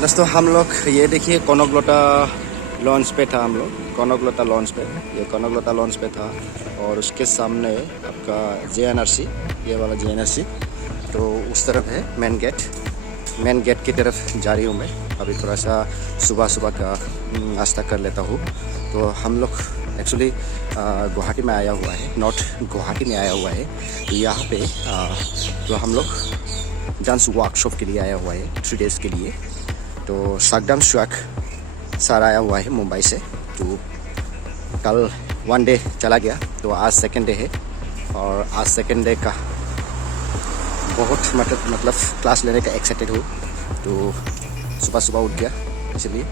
दोस्तों हम लोग ये देखिए कनकलता लॉन्च पे था हम लोग। कनकलता लॉन्च पे, ये कनकलता लॉन्च पे था और उसके सामने आपका JNRC, ये वाला JNRC। तो उस तरफ है मेन गेट की तरफ जा रही हूँ मैं। अभी थोड़ा सा सुबह सुबह का नाश्ता कर लेता हूँ। तो हम लोग एक्चुअली गुवाहाटी में आया हुआ है, नॉर्थ गुवाहाटी में आया हुआ है। तो यहाँ पे तो हम लोग डांस वर्कशॉप के लिए आया हुआ है 3 डेज़ के लिए। तो सागदाम स्वाक सर आया हुआ है मुंबई से। तो कल 1 डे चला गया, तो आज 2nd डे है। और आज 2nd डे का बहुत मतलब क्लास लेने का एक्साइटेड हूँ। तो सुबह सुबह उठ गया इसलिए,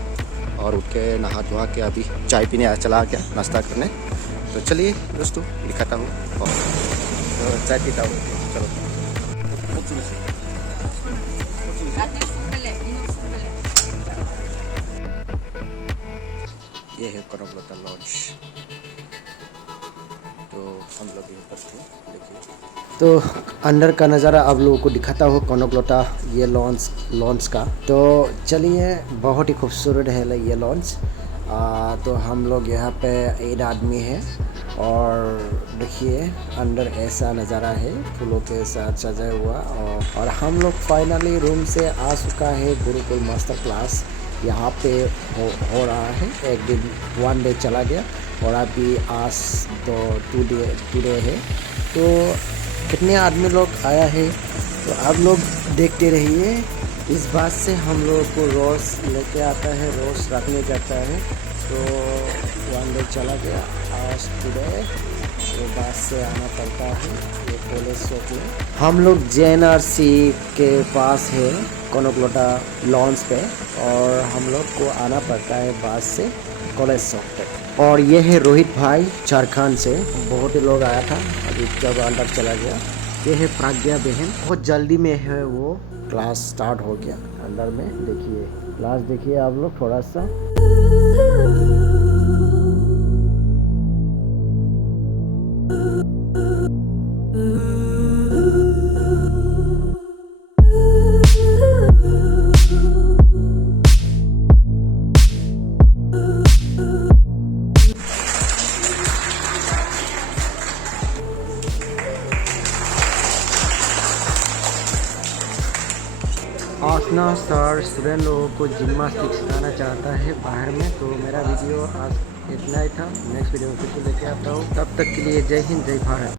और उठ के नहा धोआ के अभी चाय पीने चला गया नाश्ता करने। तो चलिए दोस्तों दिखाता हूँ और तो चाय पीता हूँ। चलो ये है कनकलता लॉन्च। तो हम लोग यहीं पर थे, देखिए। तो अंदर का नज़ारा आप लोगों को दिखाता हूँ कनकलता ये लॉन्च का। तो चलिए, बहुत ही खूबसूरत है ये लॉन्च। तो हम लोग यहाँ पे 8 आदमी हैं और देखिए अंदर ऐसा नज़ारा है फूलों के साथ सजा हुआ। और हम लोग फाइनली रूम से आ चुका है। गुरुकुल मास्टर क्लास यहाँ पे हो रहा है। एक दिन 1 डे चला गया और अभी आज तो 2 डे है। तो कितने आदमी लोग आया है तो आप लोग देखते रहिए। इस बात से हम लोग को रोज़ लेके आता है, रोज़ रखने जाता है। तो 1 डे चला गया, आज टुडे तो बात से आना पड़ता है। ये कॉलेज शॉप में हम लोग JNRC के पास है कनकलता लॉन्च पे, और हम लोग को आना पड़ता है बास से कॉलेज शॉप पे। और ये है रोहित भाई झारखंड से, बहुत ही लोग आया था, अभी जब अंदर चला गया। ये है प्राज्ञा बहन, बहुत जल्दी में है वो क्लास स्टार्ट हो गया। अंदर में देखिए क्लास, देखिए आप लोग थोड़ा सा। आसना सर स्टूडेंट लोगों को जिम्नास्टिक सिखाना चाहता है बाहर में। तो मेरा वीडियो आज इतना ही था। नेक्स्ट वीडियो में फिर से लेके आता हूँ। तब तक के लिए जय हिंद, जय भारत।